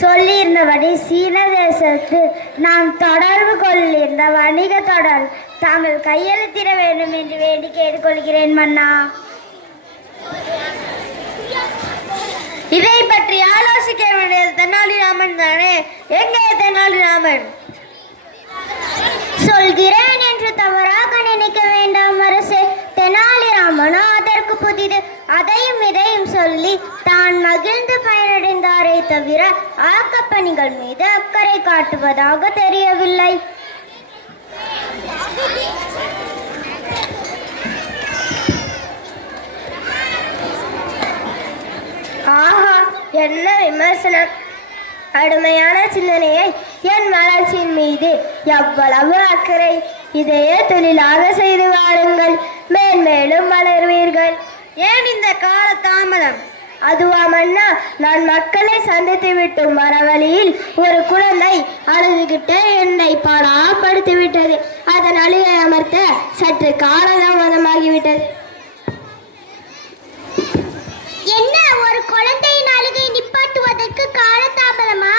சொல்லியிருந்தபடி சீன தேசத்து நாம் தொடர்பு கொள்ளிருந்த வணிக தொடர் தாங்கள் கையெழுத்திட வேண்டும் என்று வேண்டி கேட்டுக்கொள்கிறேன் மன்னா. இதை பற்றி ஆலோசிக்க வேண்டியது தெனாலிராமன் தானே. எங்கே தெனாலிராமன்? சொல்கிறேன் என்று தவறாக நினைக்க வேண்டாம் அரசே. தெனாலிராமனோ அதற்கு புதிது. அதையும் இதையும் சொல்லி தான் மகிழ்ந்து பயனடைந்தாரே தவிர ஆக்கப்பணிகள் மீது அக்கறை காட்டுவதாக தெரியவில்லை. ஆஹா, என்ன விமர்சனம்! அருமையான சிந்தனையை, என் வளர்ச்சியின் மீது எவ்வளவு அக்கறை! இதையே தொழிலாக செய்து வாருங்கள், மேன்மேலும் வளர்வீர்கள். ஏன் இந்த கால தாமதம்? அதுவா மன்னா, நான் மக்களை சந்தித்து விட்டு மரவழியில் ஒரு குழந்தை அழுதுகிட்டே என்னை பாடாப்படுத்தி விட்டது. அதன் அழுகை அமர்த்த சற்று காலதாமதமாகிவிட்டது. என்ன, ஒரு குழந்தையின் அழுகை நிப்பாட்டுவதற்கு காலதாமதமா?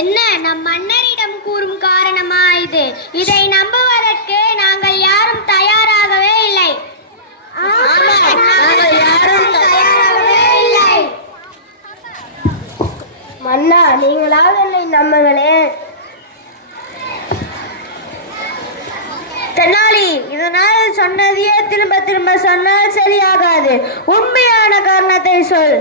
என்ன, நம் மன்னரிடம் கூறும் காரணமா இது? இதை நம்புவதற்கு நாங்கள் யாரும் தயாராகவே இல்லை. மன்னா, நீங்களாவது என்னை நம்புங்களே. தெனாலி, இதனால் சொன்னதையே திரும்ப திரும்ப சொன்னால் சரியாகாது. உண்மையான காரணத்தை சொல்.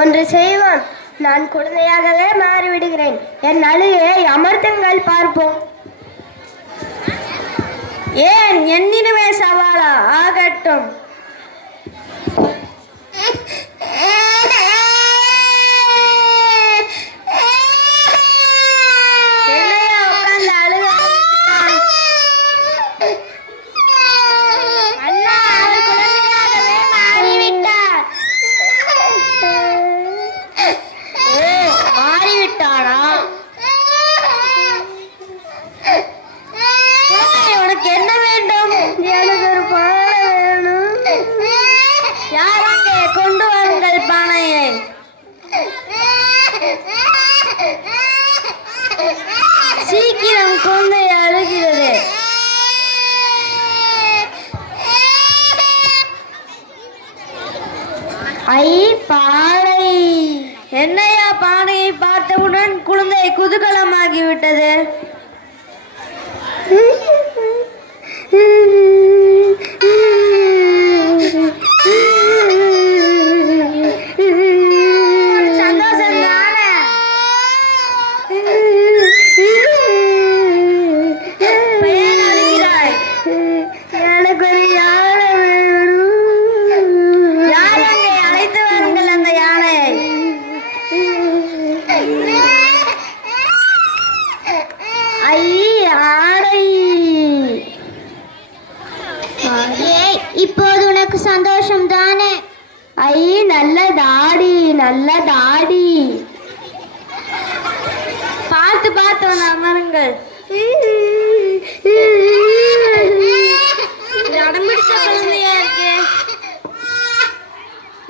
ஒன்று செய்வோம், நான் குழந்தையாகவே மாறிவிடுகிறேன். என் அழுகையை அமர்த்துங்கள், பார்ப்போம். ஏன், என்னிடமே சவாலா? ஆகட்டும். சீக்கிரம் குழந்தை அழுகிறது. ஐ, பானை! என்னையா, பானையை பார்த்தவுடன் குழந்தை குதூகலமாகிவிட்டது. இப்போது உனக்கு சந்தோஷம் தானே? ஐ, நல்ல தாடி, நல்ல தாடி. பார்த்து பார்த்து வந்து அமருங்கள். நடம்பிடிச்ச குழந்தையா இருக்கு.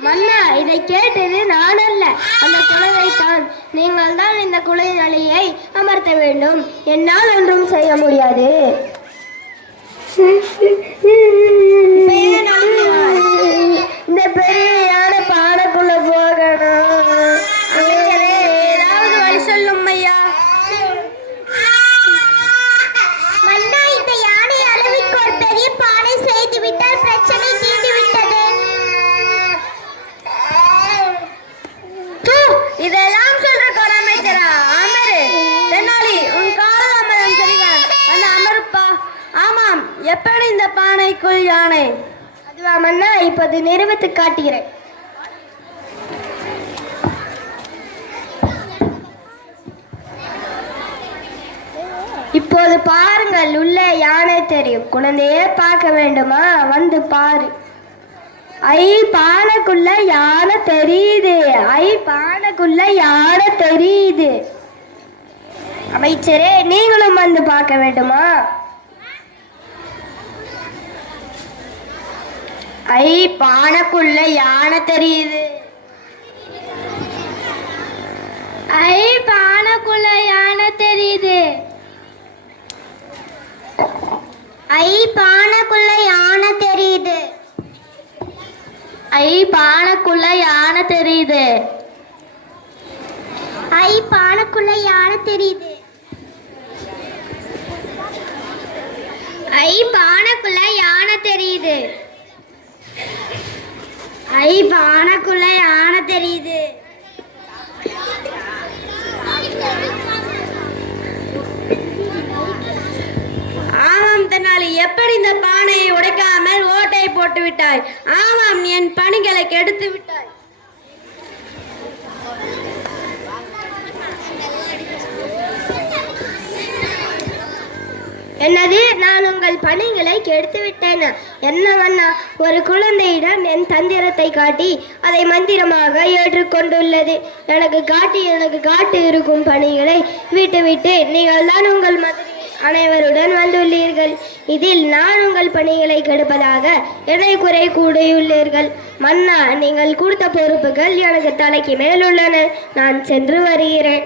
மன்னா, இதை கேட்டது நான் அல்ல, அந்த குழந்தை தான். நீங்கள் தான் இந்த குழந்தையை அமர்த்த வேண்டும். என்னால் ஒன்றும் செய்ய முடியாது. இந்த பெரிய யானை பானைக்குள்ள போகணும். ஏதாவது வழி சொல்லும் ஐயா. மன்னா, இந்த யானை அளவிற்கு ஒரு பெரிய பானை செய்து விட்டால் பிரச்சனை தீர்ந்து விட்டது. இதெல்லாம் சொல்ற அமைச்சரா? அமரு. தெனாலி, உன் காலதாமதம் சரிதான். வந்து அமருப்பா. ஆமாம், எப்படி இந்த பானைக்குள் யானை? அதுவா மன்னா, இப்போது நிரூபித்து காட்டுகிறேன். இப்போது பாருங்கள், உள்ள யானை தெரியும். குழந்தையே பார்க்க வேண்டுமா? வந்து பாரு. ஐ, பானைக்குள்ள யானை தெரியுது. ஐ, பானைக்குள்ள யானை தெரியுது. அமைச்சரே, நீங்களும் வந்து பார்க்க வேண்டுமா? ஐ, பானைக்குள்ள யானை தெரியுது. பானைக்குள்ள யானை தெரியுது. ஐ பானைக்குள்ள யானை தெரியுது. ஐ பானைக்குள்ள யானை தெரியுது. ஐ பானைக்குள்ள யானை தெரியுது. ஐ பானைக்குள்ள யானை தெரியுது. ஆமாம் தெனாலி, எப்படி இந்த பானையை உடைக்காமல் ஓட்டை போட்டு விட்டாய்? ஆமாம், என் பணிகளை கெடுத்து விட்டாய். என்னது, நான் உங்கள் பணிகளை கெடுத்து விட்டேன்? என்னவண்ணா, ஒரு குழந்தையிடம் என் தந்திரத்தை காட்டி அதை மந்திரமாக ஏற்றுக்கொண்டுள்ளது. எனக்கு காட்டி இருக்கும் பணிகளை விட்டுவிட்டு நீங்கள் தான் உங்கள் மதுரை அனைவருடன் வந்துள்ளீர்கள். இதில் நான் உங்கள் பணிகளை கெடுப்பதாக என்னை குறை கூடியுள்ளீர்கள். மன்னா, நீங்கள் கொடுத்த பொறுப்புகள் எனக்கு தலைக்கு மேல் உள்ளன. நான் சென்று வருகிறேன்.